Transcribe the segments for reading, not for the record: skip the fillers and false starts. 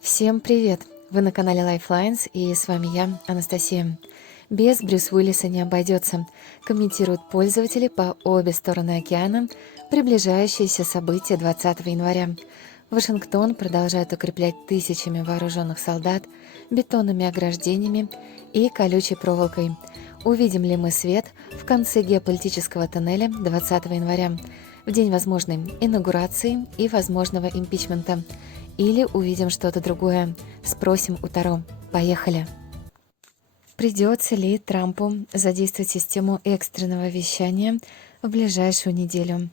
Всем привет! Вы на канале Lifelines, и с вами я, Анастасия. Без Брюс Уиллиса не обойдется, комментируют пользователи по обе стороны океана приближающиеся события 20 января. Вашингтон продолжает укреплять тысячами вооруженных солдат, бетонными ограждениями и колючей проволокой. Увидим ли мы свет в конце геополитического тоннеля 20 января, в день возможной инаугурации и возможного импичмента? Или увидим что-то другое? Спросим у Таро. Поехали! Придется ли Трампу задействовать систему экстренного вещания в ближайшую неделю?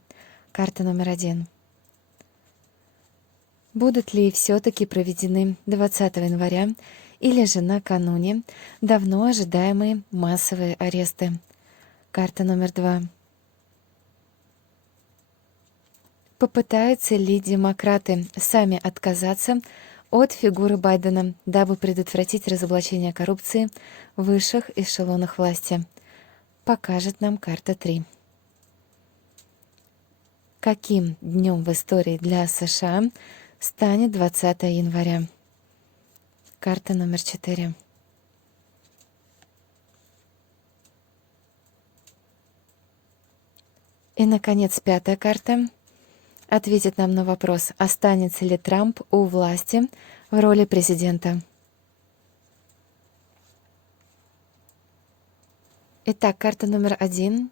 Карта номер 1. Будут ли все-таки проведены 20 января или же накануне давно ожидаемые массовые аресты? Карта номер 2. Попытаются ли демократы сами отказаться от фигуры Байдена, дабы предотвратить разоблачение коррупции в высших эшелонах власти? Покажет нам карта 3. Каким днем в истории для США станет 20 января? Карта номер 4. И, наконец, пятая карта ответит нам на вопрос, останется ли Трамп у власти в роли президента. Итак, карта номер 1.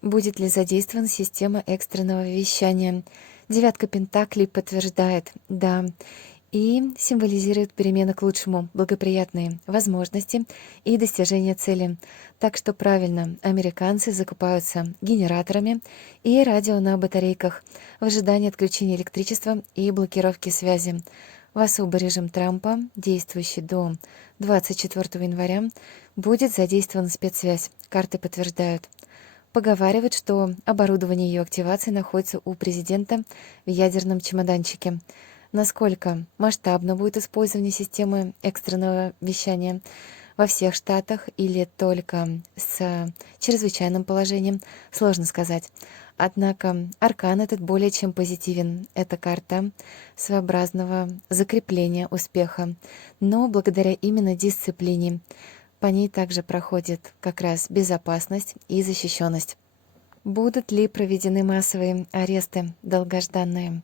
Будет ли задействована система экстренного вещания? Девятка пентаклей подтверждает «да» и символизирует перемены к лучшему, благоприятные возможности и достижения цели. Так что правильно, американцы закупаются генераторами и радио на батарейках в ожидании отключения электричества и блокировки связи. В особый режим Трампа, действующий до 24 января, будет задействована спецсвязь. Карты подтверждают. Поговаривают, что оборудование ее активации находится у президента в ядерном чемоданчике. Насколько масштабно будет использование системы экстренного вещания во всех штатах или только с чрезвычайным положением, сложно сказать. Однако аркан этот более чем позитивен. Это карта своеобразного закрепления успеха, но благодаря именно дисциплине. По ней также проходит как раз безопасность и защищенность. Будут ли проведены массовые аресты, долгожданные?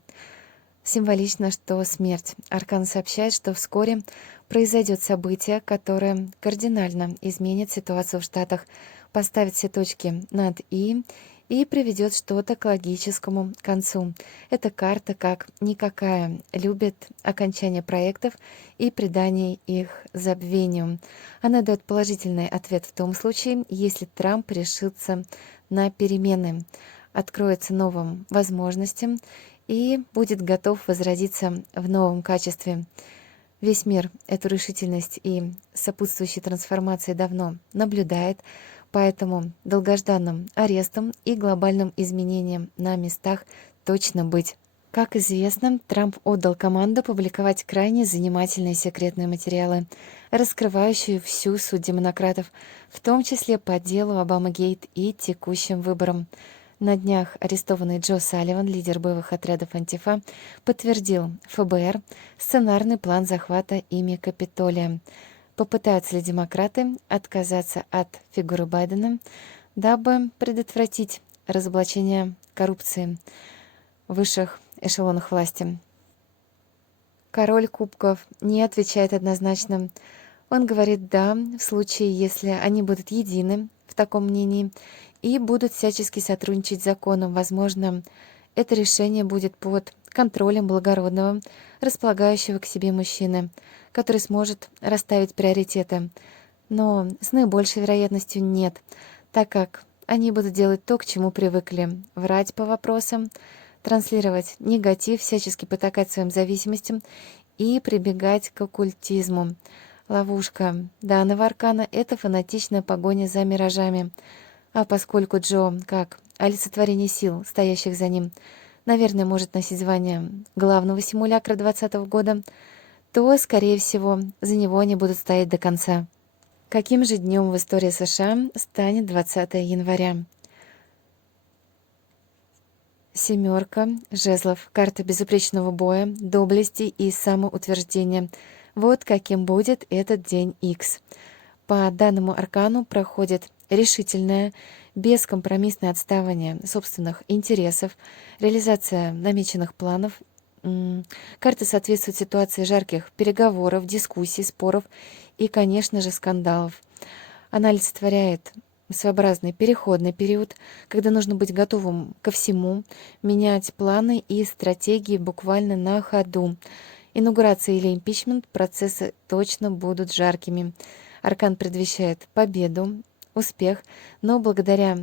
Символично, что смерть. Аркан сообщает, что вскоре произойдет событие, которое кардинально изменит ситуацию в Штатах, поставит все точки над и приведет что-то к логическому концу. Эта карта, как никакая, любит окончание проектов и придание их забвению. Она дает положительный ответ в том случае, если Трамп решится на перемены, откроется новым возможностям и будет готов возродиться в новом качестве. Весь мир эту решительность и сопутствующие трансформации давно наблюдает, поэтому долгожданным арестом и глобальным изменениям на местах точно быть. Как известно, Трамп отдал команду публиковать крайне занимательные секретные материалы, раскрывающие всю суть демократов, в том числе по делу Обамагейт и текущим выборам. На днях арестованный Джо Салливан, лидер боевых отрядов Антифа, подтвердил ФБР сценарный план захвата ими Капитолия. Попытаются ли демократы отказаться от фигуры Байдена, дабы предотвратить разоблачение коррупции в высших эшелонах власти? Король кубков не отвечает однозначно. Он говорит «да» в случае, если они будут едины в таком мнении и будут всячески сотрудничать с законом. Возможно, это решение будет под контролем благородного, располагающего к себе мужчины, который сможет расставить приоритеты. Но с наибольшей вероятностью нет, так как они будут делать то, к чему привыкли: врать по вопросам, транслировать негатив, всячески потакать своим зависимостям и прибегать к оккультизму. Ловушка данного аркана — это фанатичная погоня за миражами. А поскольку Джо, как олицетворение сил, стоящих за ним, наверное, может носить звание главного симулякра 2020 года, то, скорее всего, за него они будут стоять до конца. Каким же днем в истории США станет 20 января? Семерка жезлов. Карта безупречного боя, доблести и самоутверждения. Вот каким будет этот день X. По данному аркану проходит решительное, бескомпромиссное отстаивание собственных интересов, реализация намеченных планов. Карта соответствует ситуации жарких переговоров, дискуссий, споров и, конечно же, скандалов. Она олицетворяет своеобразный переходный период, когда нужно быть готовым ко всему, менять планы и стратегии буквально на ходу. Инаугурация или импичмент процессы точно будут жаркими. Аркан предвещает победу, успех, но благодаря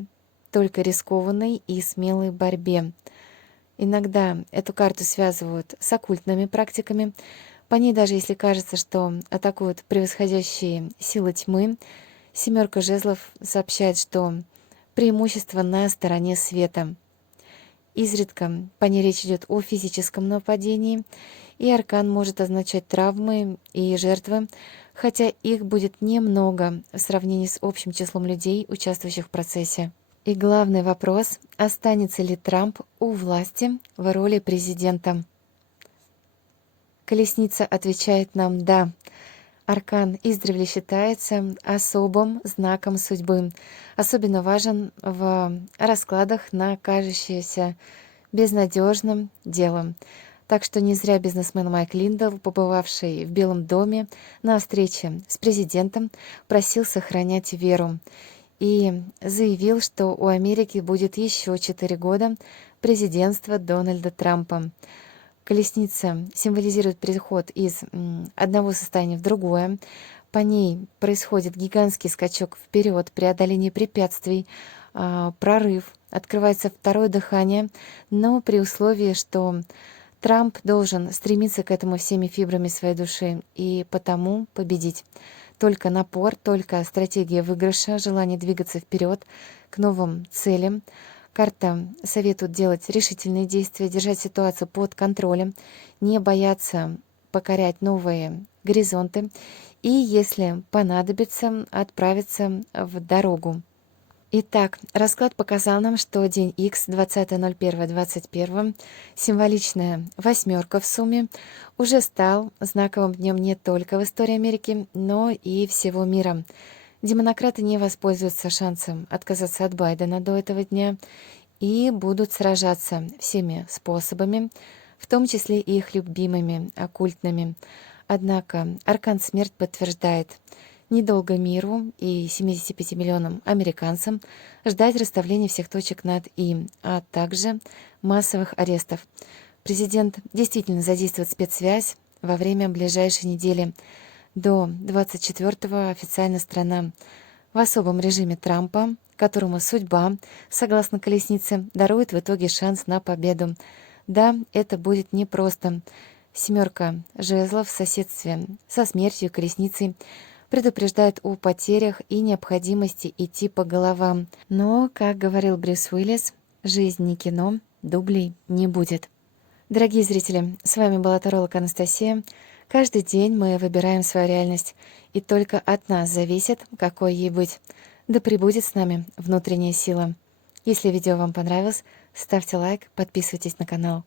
только рискованной и смелой борьбе. Иногда эту карту связывают с оккультными практиками. По ней, даже если кажется, что атакуют превосходящие силы тьмы, семерка жезлов сообщает, что преимущество на стороне света. Изредка по ней речь идет о физическом нападении, и аркан может означать травмы и жертвы, хотя их будет немного в сравнении с общим числом людей, участвующих в процессе. И главный вопрос: останется ли Трамп у власти в роли президента? Колесница отвечает нам «да». Аркан издревле считается особым знаком судьбы. Особенно важен в раскладах на кажущееся безнадежным делом. Так что не зря бизнесмен Майк Линдл, побывавший в Белом доме на встрече с президентом, просил сохранять веру и заявил, что у Америки будет еще 4 года президентства Дональда Трампа. Колесница символизирует переход из одного состояния в другое. По ней происходит гигантский скачок вперед, преодоление препятствий, прорыв, открывается второе дыхание, но при условии, что Трамп должен стремиться к этому всеми фибрами своей души и потому победить. Только напор, только стратегия выигрыша, желание двигаться вперед к новым целям. Карта советует делать решительные действия, держать ситуацию под контролем, не бояться покорять новые горизонты и, если понадобится, отправиться в дорогу. Итак, расклад показал нам, что день X 20.01.21, символичная восьмерка в сумме, уже стал знаковым днем не только в истории Америки, но и всего мира. Демократы не воспользуются шансом отказаться от Байдена до этого дня и будут сражаться всеми способами, в том числе и их любимыми, оккультными. Однако аркан смерть подтверждает: недолго миру и 75 миллионам американцам ждать расставления всех точек над «и», а также массовых арестов. Президент действительно задействует спецсвязь во время ближайшей недели. До 24-го официально страна в особом режиме Трампа, которому судьба, согласно колеснице, дарует в итоге шанс на победу. Да, это будет непросто. Семерка жезлов в соседстве со смертью и колесницей предупреждает о потерях и необходимости идти по головам. Но, как говорил Брюс Уиллис, жизнь не кино, дублей не будет. Дорогие зрители, с вами была таролог Анастасия. Каждый день мы выбираем свою реальность, и только от нас зависит, какой ей быть. Да пребудет с нами внутренняя сила. Если видео вам понравилось, ставьте лайк, подписывайтесь на канал.